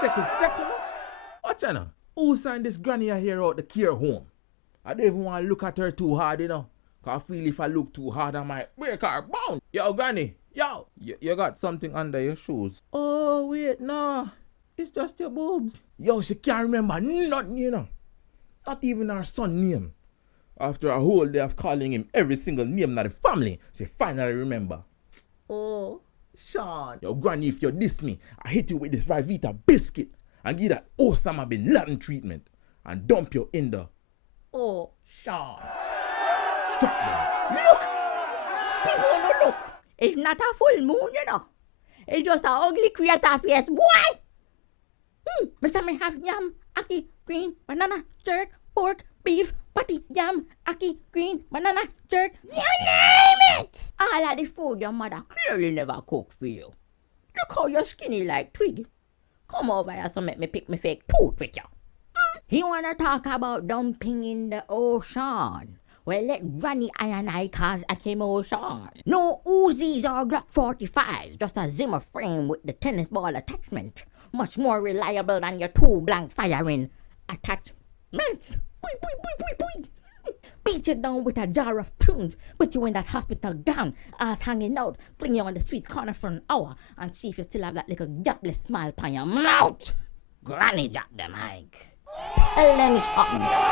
Second. Watch out now. Who signed this granny here out the care home? I don't even want to look at her too hard, you know. Cause I feel if I look too hard, I might break her bone. Yo, granny. Yo. You got something under your shoes. Oh, wait, no. It's just your boobs. Yo, she can't remember nothing, you know. Not even her son's name. After a whole day of calling him every single name in the family, she finally remember. Oh, Sean. Yo, granny, if you diss me, I hit you with this Rivita biscuit and give that Osama bin Laden treatment and dump you in the... Oh, Sean. Look! People no look. It's not a full moon, you know. It's just an ugly creator face. Why? Mr. Me have yam, aki, green, banana, jerk, pork, beef, patty, yam, aki, green, banana, jerk. You name it! All of the food your mother clearly never cooked for you. Look how you're skinny like twig. Come over here so make me pick me fake tooth with you. You wanna talk about dumping in the ocean? Well, let Granny and I cause a commotion. No Uzis or Glock 45s, just a Zimmer frame with the tennis ball attachment. Much more reliable than your two blank firing attachments. Beat you down with a jar of prunes, put you in that hospital gown, ass hanging out, fling you on the streets corner for an hour, and see if you still have that little gapless smile upon your mouth. Granny drop the mic. Let me stop.